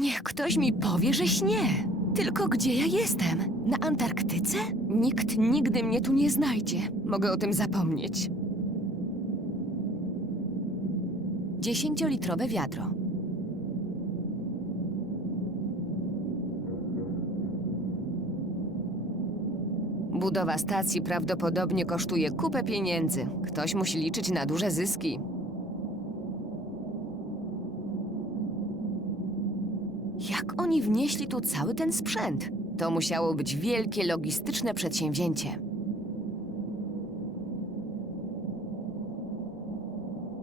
Niech ktoś mi powie, że śnie. Tylko gdzie ja jestem? Na Antarktyce? Nikt nigdy mnie tu nie znajdzie. Mogę o tym zapomnieć. Dziesięciolitrowe wiadro. Budowa stacji prawdopodobnie kosztuje kupę pieniędzy. Ktoś musi liczyć na duże zyski. Jak oni wnieśli tu cały ten sprzęt? To musiało być wielkie logistyczne przedsięwzięcie.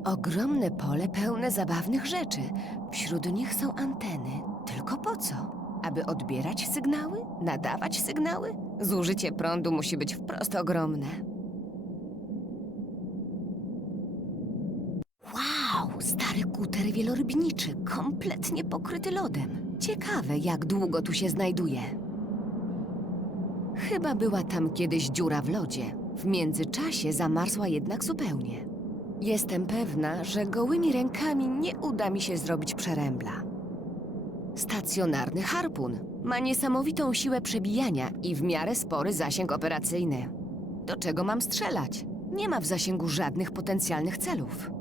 Ogromne pole pełne zabawnych rzeczy. Wśród nich są anteny. Tylko po co? Aby odbierać sygnały? Nadawać sygnały? Zużycie prądu musi być wprost ogromne. Wow, stary kuter wielorybniczy, kompletnie pokryty lodem. Ciekawe, jak długo tu się znajduje. Chyba była tam kiedyś dziura w lodzie. W międzyczasie zamarzła jednak zupełnie. Jestem pewna, że gołymi rękami nie uda mi się zrobić przerębla. Stacjonarny harpun ma niesamowitą siłę przebijania i w miarę spory zasięg operacyjny. Do czego mam strzelać? Nie ma w zasięgu żadnych potencjalnych celów.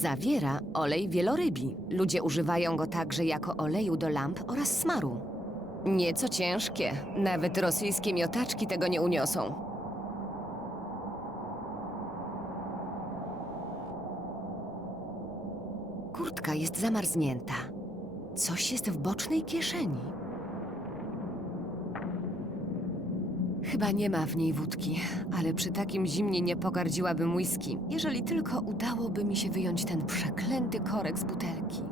Zawiera olej wielorybi. Ludzie używają go także jako oleju do lamp oraz smaru. Nieco ciężkie, nawet rosyjskie miotaczki tego nie uniosą. Kurtka jest zamarznięta. Coś jest w bocznej kieszeni. Chyba nie ma w niej wódki, ale przy takim zimnie nie pogardziłabym whisky, jeżeli tylko udałoby mi się wyjąć ten przeklęty korek z butelki.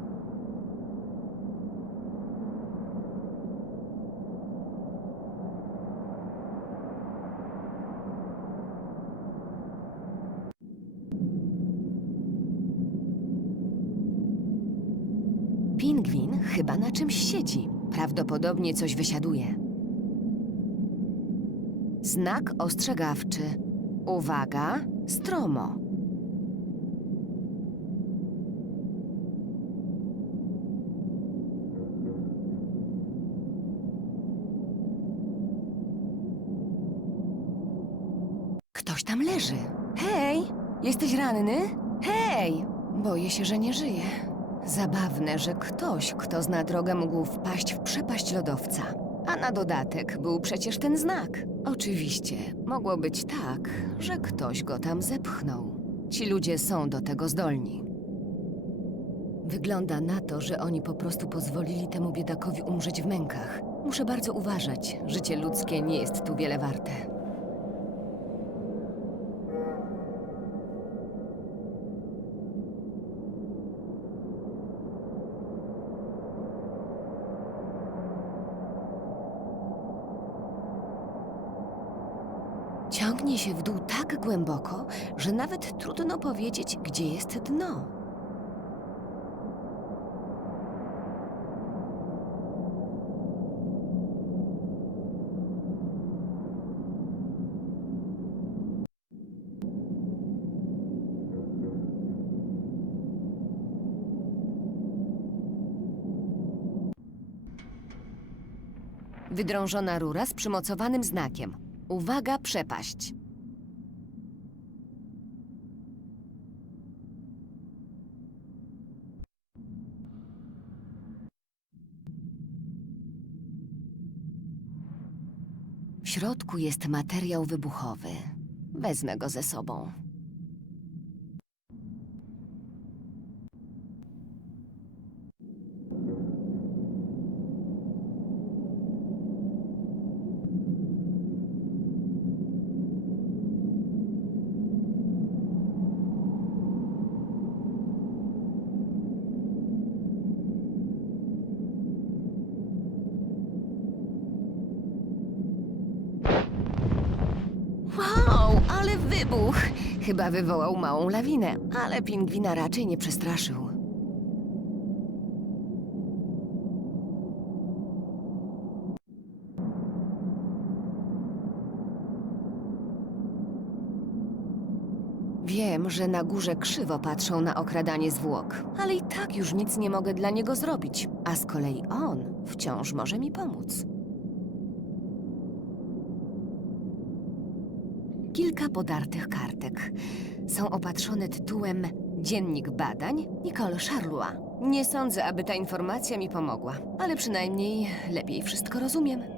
Pingwin chyba na czymś siedzi. Prawdopodobnie coś wysiaduje. Znak ostrzegawczy. Uwaga, stromo. Ktoś tam leży. Hej, jesteś ranny? Hej! Boję się, że nie żyje. Zabawne, że ktoś, kto zna drogę, mógł wpaść w przepaść lodowca. A na dodatek był przecież ten znak. Oczywiście, mogło być tak, że ktoś go tam zepchnął. Ci ludzie są do tego zdolni. Wygląda na to, że oni po prostu pozwolili temu biedakowi umrzeć w mękach. Muszę bardzo uważać. Życie ludzkie nie jest tu wiele warte. Się w dół tak głęboko, że nawet trudno powiedzieć, gdzie jest dno. Wydrążona rura z przymocowanym znakiem. Uwaga, przepaść. W środku jest materiał wybuchowy. Wezmę go ze sobą. wybuch chyba wywołał małą lawinę, ale pingwina raczej nie przestraszył. Wiem, że na górze krzywo patrzą na okradanie zwłok, ale i tak już nic nie mogę dla niego zrobić, a z kolei on wciąż może mi pomóc. Kilka podartych kartek. Są opatrzone tytułem Dziennik badań Nicole Charlois. Nie sądzę, aby ta informacja mi pomogła, ale przynajmniej lepiej wszystko rozumiem.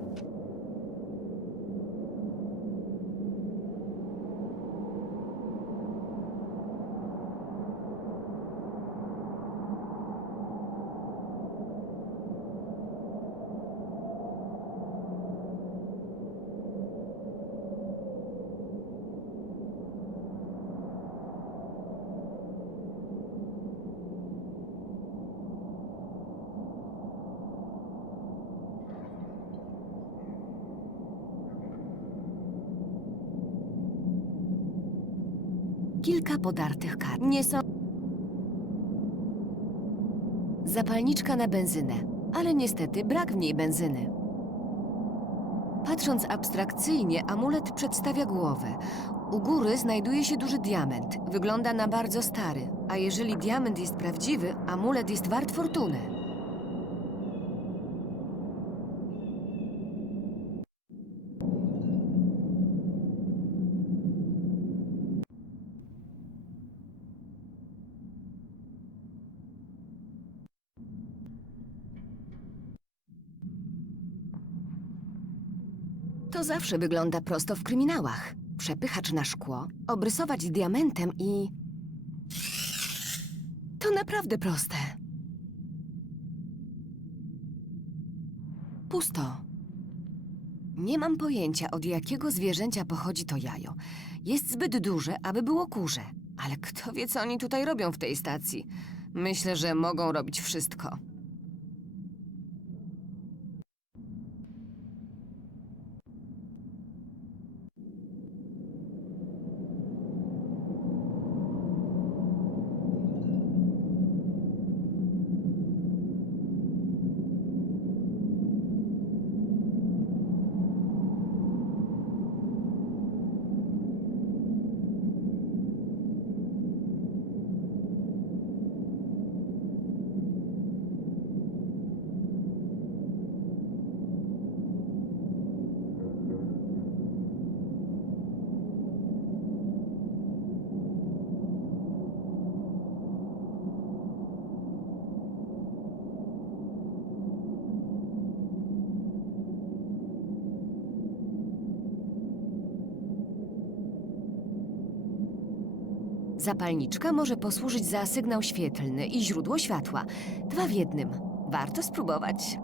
Kilka podartych kart. Nie są. Zapalniczka na benzynę, ale niestety brak w niej benzyny. Patrząc abstrakcyjnie, amulet przedstawia głowę. U góry znajduje się duży diament. Wygląda na bardzo stary, a jeżeli diament jest prawdziwy, amulet jest wart fortuny. To zawsze wygląda prosto w kryminałach. Przepychacz na szkło, obrysować diamentem i. To naprawdę proste. Pusto. Nie mam pojęcia, od jakiego zwierzęcia pochodzi to jajo. Jest zbyt duże, aby było kurze. Ale kto wie, co oni tutaj robią w tej stacji? Myślę, że mogą robić wszystko. Zapalniczka może posłużyć za sygnał świetlny i źródło światła. Dwa w jednym. Warto spróbować.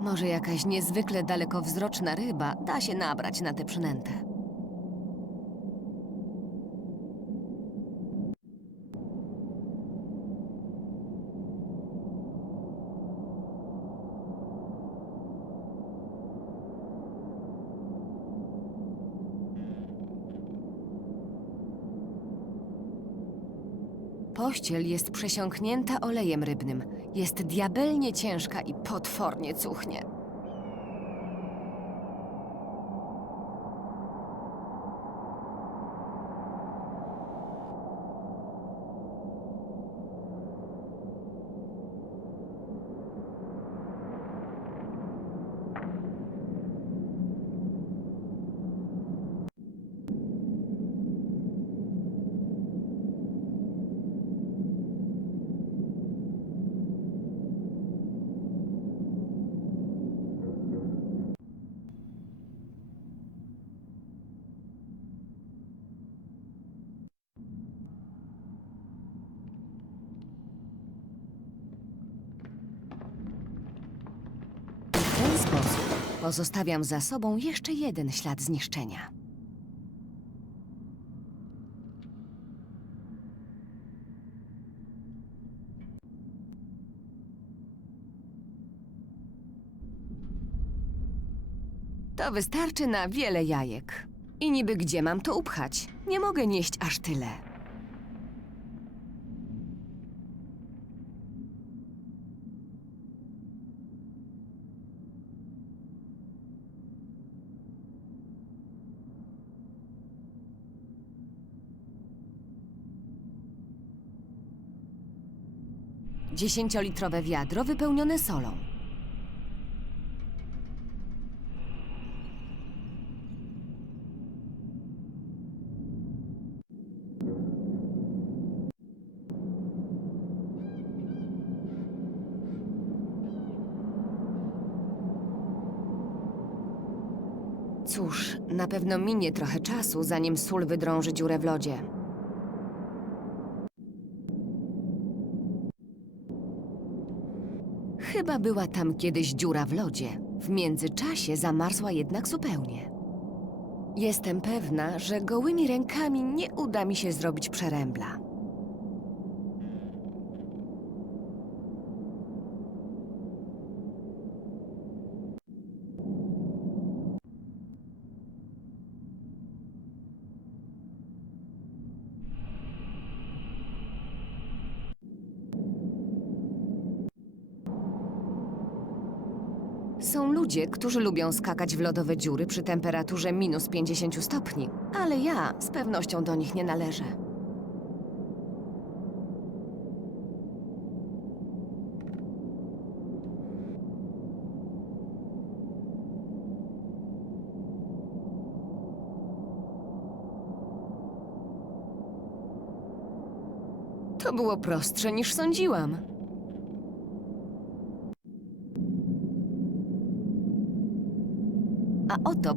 Może jakaś niezwykle dalekowzroczna ryba da się nabrać na tę przynętę. Pościel jest przesiąknięta olejem rybnym. Jest diabelnie ciężka i potwornie cuchnie. W ten sposób pozostawiam za sobą jeszcze jeden ślad zniszczenia. To wystarczy na wiele jajek. I niby gdzie mam to upchać? Nie mogę nieść aż tyle. Dziesięciolitrowe wiadro wypełnione solą. Cóż, na pewno minie trochę czasu, zanim sól wydrąży dziurę w lodzie. Chyba była tam kiedyś dziura w lodzie. W międzyczasie zamarzła jednak zupełnie. Jestem pewna, że gołymi rękami nie uda mi się zrobić przerębla. Są ludzie, którzy lubią skakać w lodowe dziury przy temperaturze minus 50 stopni, ale ja z pewnością do nich nie należę. To było prostsze niż sądziłam.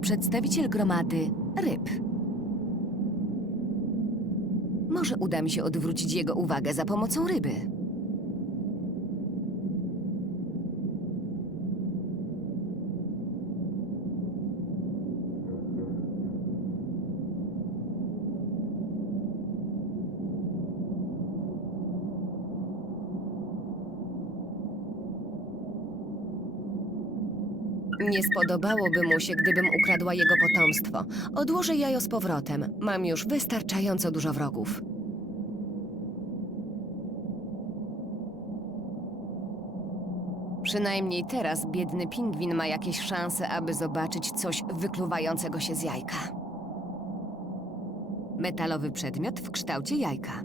Przedstawiciel gromady ryb. Może uda mi się odwrócić jego uwagę za pomocą ryby. Nie spodobałoby mu się, gdybym ukradła jego potomstwo. Odłożę jajo z powrotem. Mam już wystarczająco dużo wrogów. Przynajmniej teraz biedny pingwin ma jakieś szanse, aby zobaczyć coś wykluwającego się z jajka. Metalowy przedmiot w kształcie jajka.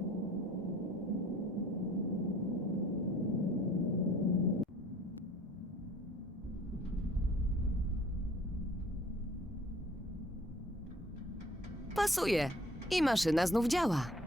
I maszyna znów działa.